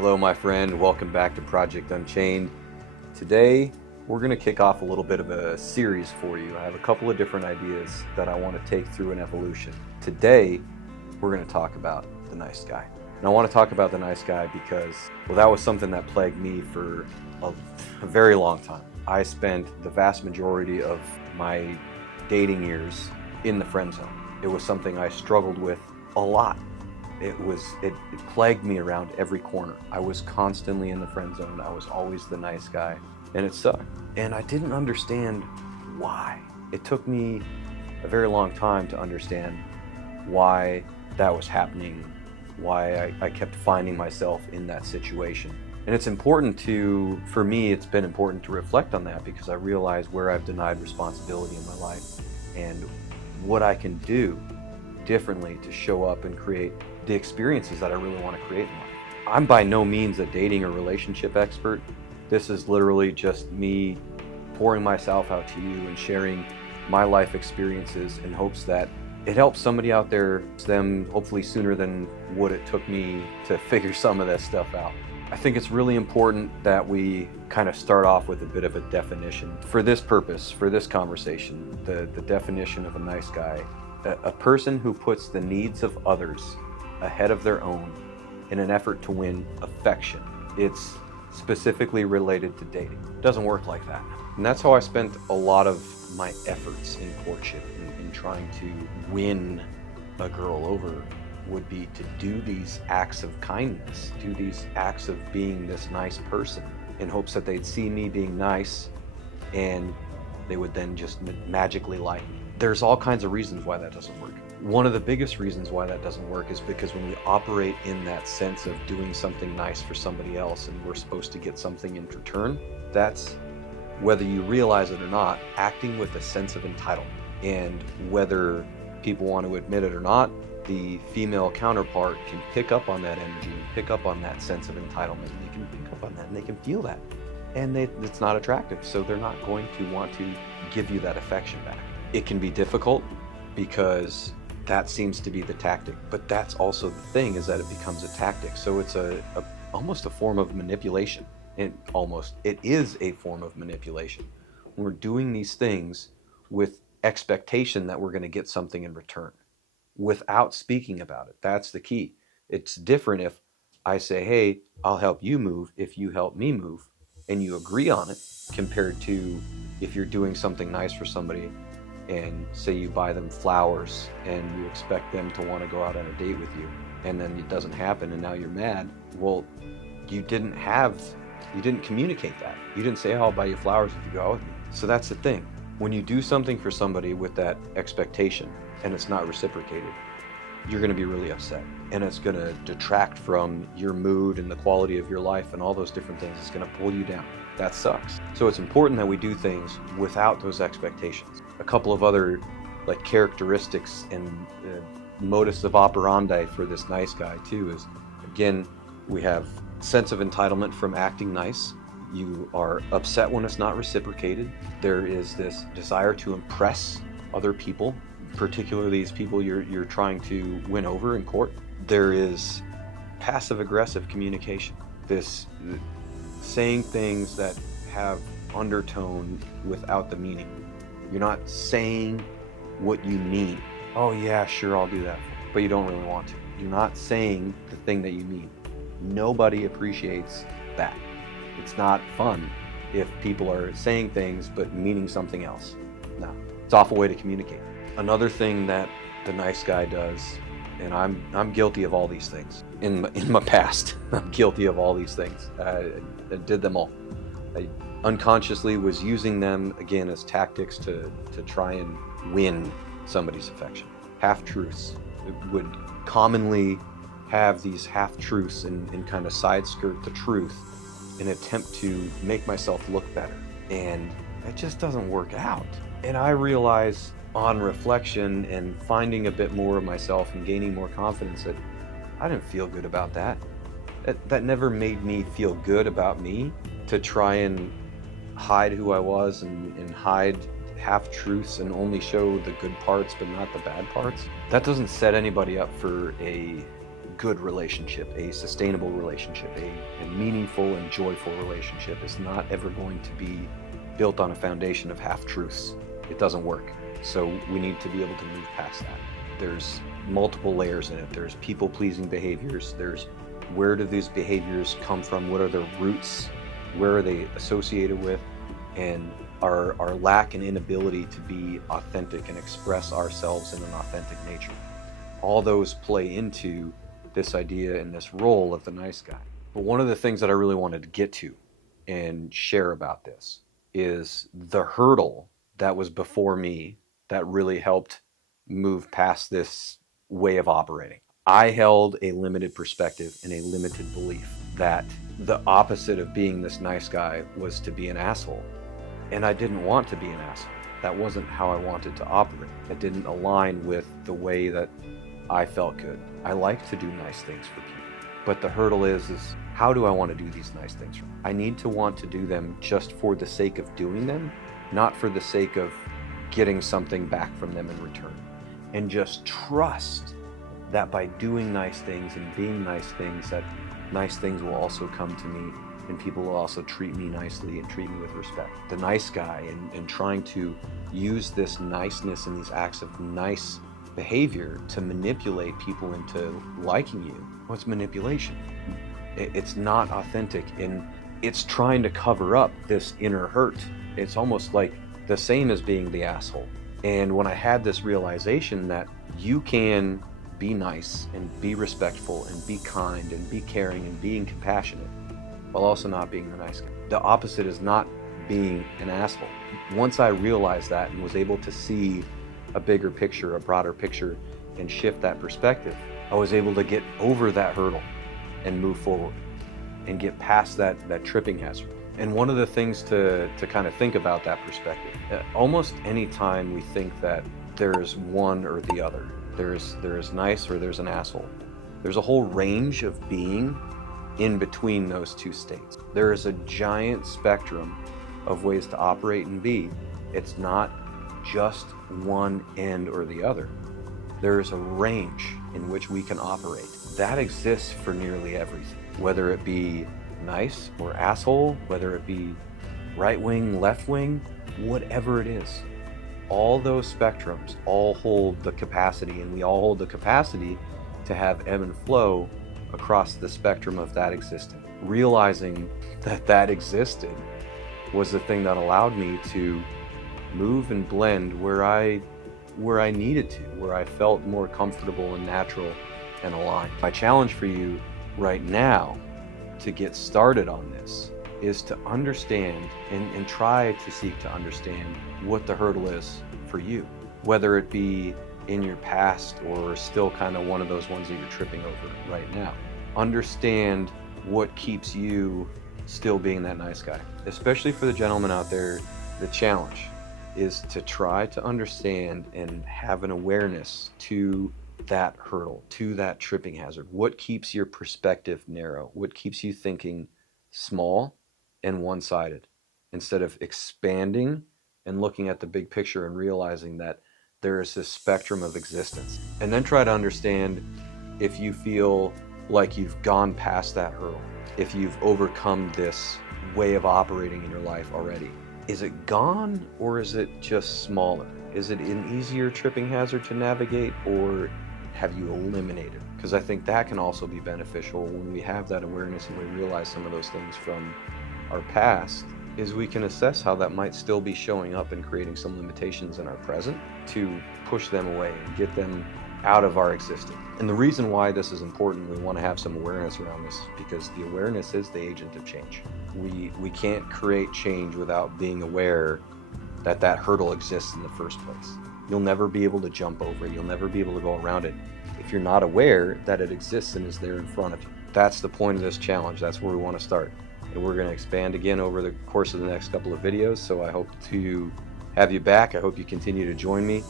Hello, my friend. Welcome back to Project Unchained. Today, we're going to kick off a little bit of a series for you. I have a couple of different ideas that I want to take through an evolution. Today, we're going to talk about the nice guy. And I want to talk about the nice guy because, well, that was something that plagued me for a very long time. I spent the vast majority of my dating years in the friend zone. It was something I struggled with a lot. It plagued me around every corner. I was constantly in the friend zone. I was always the nice guy, and it sucked. And I didn't understand why. It took me a very long time to understand why that was happening, why I kept finding myself in that situation. And it's important for me, it's been important to reflect on that because I realize where I've denied responsibility in my life and what I can do differently to show up and create the experiences that I really want to create in life. I'm by no means a dating or relationship expert. This is literally just me pouring myself out to you and sharing my life experiences in hopes that it helps somebody out there, them hopefully sooner than what it took me to figure some of this stuff out. I think it's really important that we kind of start off with a bit of a definition. For this purpose, for this conversation, the definition of a nice guy: a person who puts the needs of others ahead of their own in an effort to win affection. It's specifically related to dating. It doesn't work like that. And that's how I spent a lot of my efforts in courtship, in trying to win a girl over, would be to do these acts of kindness, do these acts of being this nice person in hopes that they'd see me being nice and they would then just magically like me. There's all kinds of reasons why that doesn't work. One of the biggest reasons why that doesn't work is because when we operate in that sense of doing something nice for somebody else and we're supposed to get something in return, that's, whether you realize it or not, acting with a sense of entitlement. And whether people want to admit it or not, the female counterpart can pick up on that energy, pick up on that sense of entitlement. They can pick up on that and they can feel that. And it's not attractive, so they're not going to want to give you that affection back. It can be difficult because that seems to be the tactic, but that's also the thing, is that it becomes a tactic. So it's almost a form of manipulation. It is a form of manipulation. When we're doing these things with expectation that we're going to get something in return without speaking about it. That's the key. It's different if I say, hey, I'll help you move if you help me move, and you agree on it, compared to if you're doing something nice for somebody and say you buy them flowers and you expect them to want to go out on a date with you, and then it doesn't happen and now you're mad. Well, you didn't communicate that. You didn't say, oh, I'll buy you flowers if you go out with me. So that's the thing. When you do something for somebody with that expectation and it's not reciprocated, you're going to be really upset, and it's going to detract from your mood and the quality of your life and all those different things. It's going to pull you down. That sucks. So it's important that we do things without those expectations. A couple of other characteristics and modus of operandi for this nice guy too is, again, we have sense of entitlement from acting nice. You are upset when it's not reciprocated. There is this desire to impress other people, particularly these people you're trying to win over in court. There is passive-aggressive communication. This saying things that have undertone without the meaning. You're not saying what you mean. Oh yeah, sure, I'll do that. But you don't really want to. You're not saying the thing that you mean. Nobody appreciates that. It's not fun if people are saying things but meaning something else. No, it's an awful way to communicate. Another thing that the nice guy does, and I'm guilty of all these things in my past. I'm guilty of all these things. I did them all. I unconsciously was using them again as tactics to try and win somebody's affection. Half-truths. It would commonly have these half-truths and kind of side skirt the truth in an attempt to make myself look better. And it just doesn't work out. And I realize on reflection and finding a bit more of myself and gaining more confidence that I didn't feel good about that. That never made me feel good about me, to try and hide who I was and hide half-truths and only show the good parts but not the bad parts. That doesn't set anybody up for a good relationship, a sustainable relationship, a meaningful and joyful relationship is not ever going to be built on a foundation of half-truths. It doesn't work. So we need to be able to move past that. There's multiple layers in it. There's people-pleasing behaviors. There's where do these behaviors come from? What are their roots? Where are they associated with? And our lack and inability to be authentic and express ourselves in an authentic nature. All those play into this idea and this role of the nice guy. But one of the things that I really wanted to get to and share about this is the hurdle that was before me that really helped move past this way of operating. I held a limited perspective and a limited belief that the opposite of being this nice guy was to be an asshole. And I didn't want to be an asshole. That wasn't how I wanted to operate. It didn't align with the way that I felt good. I like to do nice things for people. But the hurdle is how do I want to do these nice things for them? I need to want to do them just for the sake of doing them, not for the sake of getting something back from them in return. And just trust that by doing nice things and being nice things, that nice things will also come to me and people will also treat me nicely and treat me with respect. The nice guy and trying to use this niceness and these acts of nice behavior to manipulate people into liking you. What's manipulation? It's not authentic, and it's trying to cover up this inner hurt. It's almost like the same as being the asshole. And when I had this realization that you can be nice and be respectful and be kind and be caring and being compassionate while also not being the nice guy. The opposite is not being an asshole. Once I realized that and was able to see a bigger picture, a broader picture, and shift that perspective, I was able to get over that hurdle and move forward and get past that tripping hazard. And one of the things to kind of think about that perspective, almost any time we think that there's one or the other, there's nice or there's an asshole, there's a whole range of being in between those two states. There is a giant spectrum of ways to operate and be. It's not just one end or the other. There is a range in which we can operate. That exists for nearly everything, whether it be nice or asshole, whether it be right wing, left wing, whatever it is. All those spectrums all hold the capacity, and we all hold the capacity to have ebb and flow across the spectrum of that existence. Realizing that existed was the thing that allowed me to move and blend where I needed to, where I felt more comfortable and natural and aligned. My challenge for you right now to get started on this is to understand and try to seek to understand what the hurdle is for you, whether it be in your past or still kind of one of those ones that you're tripping over right now. Understand what keeps you still being that nice guy. Especially for the gentleman out there, the challenge is to try to understand and have an awareness to that hurdle, to that tripping hazard. What keeps your perspective narrow? What keeps you thinking small and one-sided instead of expanding and looking at the big picture and realizing that there is this spectrum of existence? And then try to understand if you feel like you've gone past that hurdle, if you've overcome this way of operating in your life already. Is it gone, or is it just smaller? Is it an easier tripping hazard to navigate, or have you eliminated? Because I think that can also be beneficial when we have that awareness and we realize some of those things from our past, is we can assess how that might still be showing up and creating some limitations in our present to push them away and get them out of our existence. And the reason why this is important, we want to have some awareness around this, because the awareness is the agent of change. We can't create change without being aware that that hurdle exists in the first place. You'll never be able to jump over it. You'll never be able to go around it if you're not aware that it exists and is there in front of you. That's the point of this challenge. That's where we want to start. And we're going to expand again over the course of the next couple of videos. So I hope to have you back. I hope you continue to join me.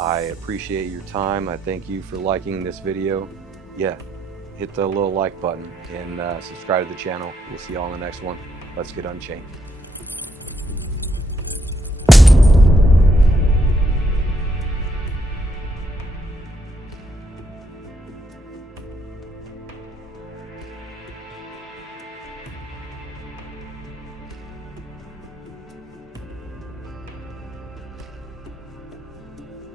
I appreciate your time. I thank you for liking this video. Yeah, hit the little like button and subscribe to the channel. We'll see you all in the next one. Let's get unchained.